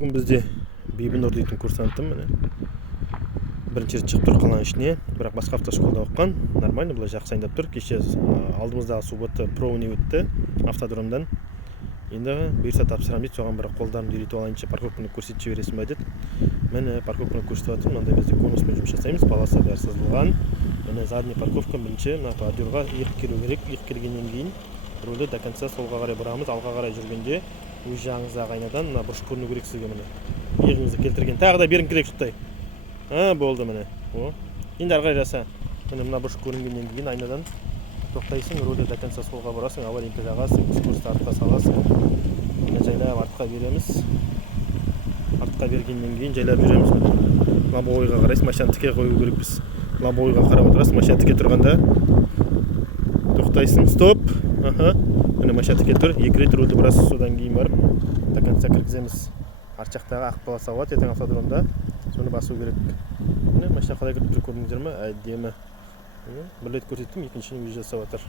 Бүгін бізде Бибінұр дейтін курсантым міне бірінші рет шығып тұр қаланың ішіне, бірақ басқа автошколада оқыған. Нормально, былай жақсы айдап тұр. Кеше алдымыздағы суббота пробный өтті автодромдан. Енді бұйырса тапсырамын дейді, соған бірақ қолдарымды үйретіп алайыншы, парковканы көрсетіп жібересің бе деді. Міне парковканы көрсетіп жатырмын. Мынандай бізде конуспен жұмыс жасаймыз, полоса бәрі сызылған. Міне задний парковка бірінші мына бордюрға иығып келу керек. Иығып келгеннен кейін рөлді до конца солға қарай бұрамыз. Алға қарай жүргенде өз жағыңыздағы айнадан мына бұрыш көріну керек сізге міне. Иығыңызды келтірген. Тағы да берің керек шықтай. Болды міне. Енді ары қарай жаса. Міне мына бұрыш көрінгеннен кейін айнадан тоқтайсың, рөлді до конца солға бұрасың, аварийка жағасың, скорості артқа саласың. Міне жайлап артқа береміз. Артқа бергеннен кейін жайлап жүреміз. Лобовойға қарайсыз, машинаны тіке қою керекпіз. Лобовойға қарап отырасыз, машина тіке тұрғанда тоқтайсың, стоп. Міне машина тіке тұр, 2 рет рөлді бұрасыз, содан кейін барып до конца кіргіземіз. Арт жақтағы ақ полоса болады, ертең автодромда соны басу керек. Міне машина қалай кіріп тұр көрдіңіздер ме? Әдемі. Бір рет көрсеттім, екіншісін өзі жасап жатыр.